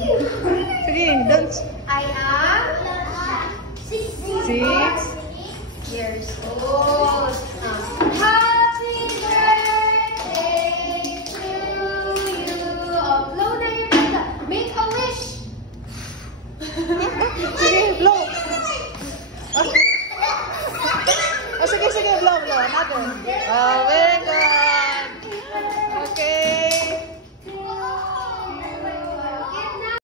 Sige, don't. I am 6 years old. Happy birthday to you. Blow na your candle. Make a wish. Sige, blow. Oh, sige, blow. Another.